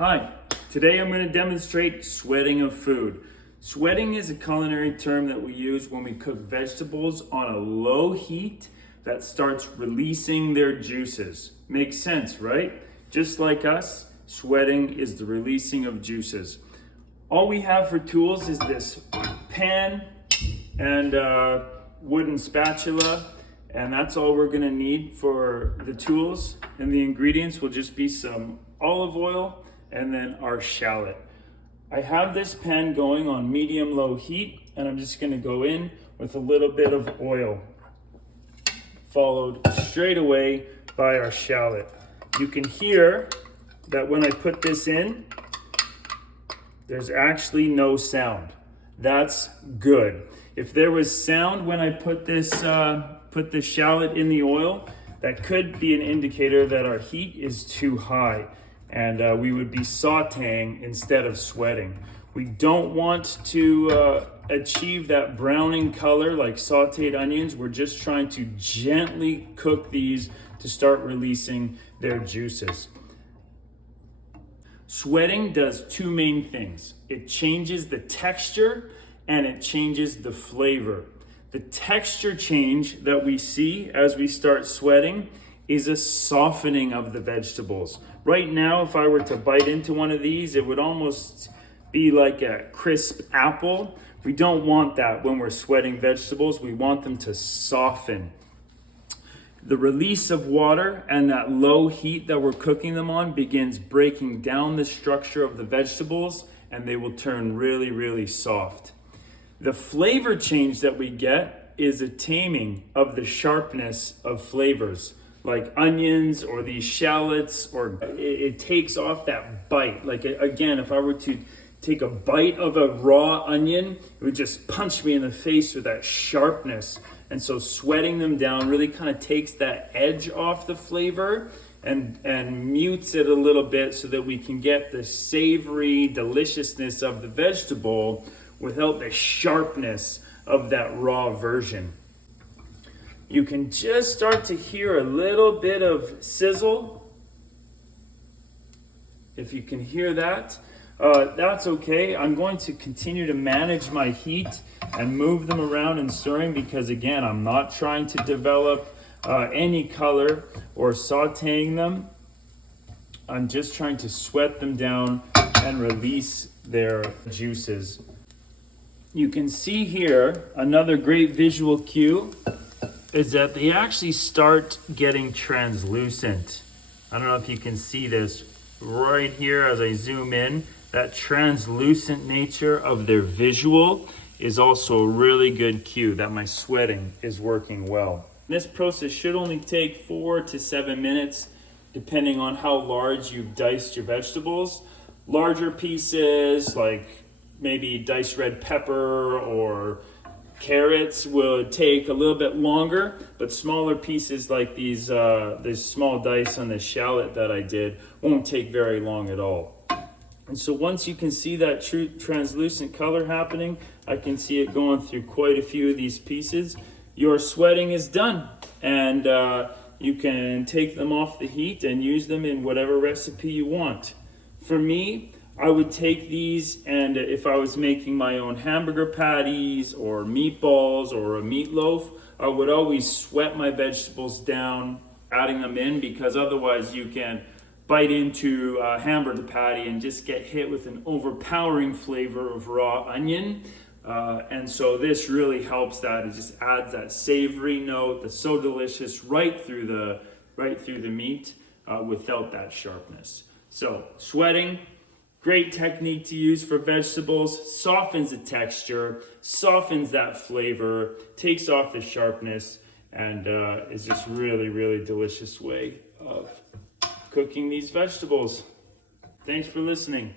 Hi, today I'm going to demonstrate sweating of food. Sweating is a culinary term that we use when we cook vegetables on a low heat that starts releasing their juices. Makes sense, right? Just like us, sweating is the releasing of juices. All we have for tools is this pan and wooden spatula, and that's all we're going to need for the tools. And the ingredients will just be some olive oil and then our shallot. I have this pan going on medium-low heat, and I'm just going to go in with a little bit of oil, followed straight away by our shallot. You can hear that when I put this in, there's actually no sound. That's good. If there was sound when I put the shallot in the oil, that could be an indicator that our heat is too high, and we would be sauteing instead of sweating. We don't want to achieve that browning color like sauteed onions. We're just trying to gently cook these to start releasing their juices. Sweating does two main things. It changes the texture and it changes the flavor. The texture change that we see as we start sweating is a softening of the vegetables. Right now, if I were to bite into one of these, it would almost be like a crisp apple. We don't want that when we're sweating vegetables. We want them to soften. The release of water and that low heat that we're cooking them on begins breaking down the structure of the vegetables, and they will turn really, really soft. The flavor change that we get is a taming of the sharpness of flavors, like onions or these shallots, or it takes off that bite. Like, again, if I were to take a bite of a raw onion, it would just punch me in the face with that sharpness. And so sweating them down really kind of takes that edge off the flavor and mutes it a little bit so that we can get the savory deliciousness of the vegetable without the sharpness of that raw version. You can just start to hear a little bit of sizzle. If you can hear that, that's okay. I'm going to continue to manage my heat and move them around and stirring because, again, I'm not trying to develop any color or sauteing them. I'm just trying to sweat them down and release their juices. You can see here another great visual cue is that they actually start getting translucent. I don't know if you can see this right here as I zoom in. That translucent nature of their visual is also a really good cue that my sweating is working well. This process should only take 4 to 7 minutes, depending on how large you've diced your vegetables. Larger pieces, like maybe diced red pepper or carrots, will take a little bit longer, but smaller pieces like these small dice on the shallot that I did won't take very long at all. And so once you can see that true translucent color happening, I can see it going through quite a few of these pieces. Your sweating is done, and you can take them off the heat and use them in whatever recipe you want. For me, I would take these, and if I was making my own hamburger patties or meatballs or a meatloaf, I would always sweat my vegetables down, adding them in, because otherwise you can bite into a hamburger patty and just get hit with an overpowering flavor of raw onion. And so this really helps that. It just adds that savory note that's so delicious right through the meat without that sharpness. So sweating, great technique to use for vegetables, softens the texture, softens that flavor, takes off the sharpness, and is just really, really delicious way of cooking these vegetables. Thanks for listening.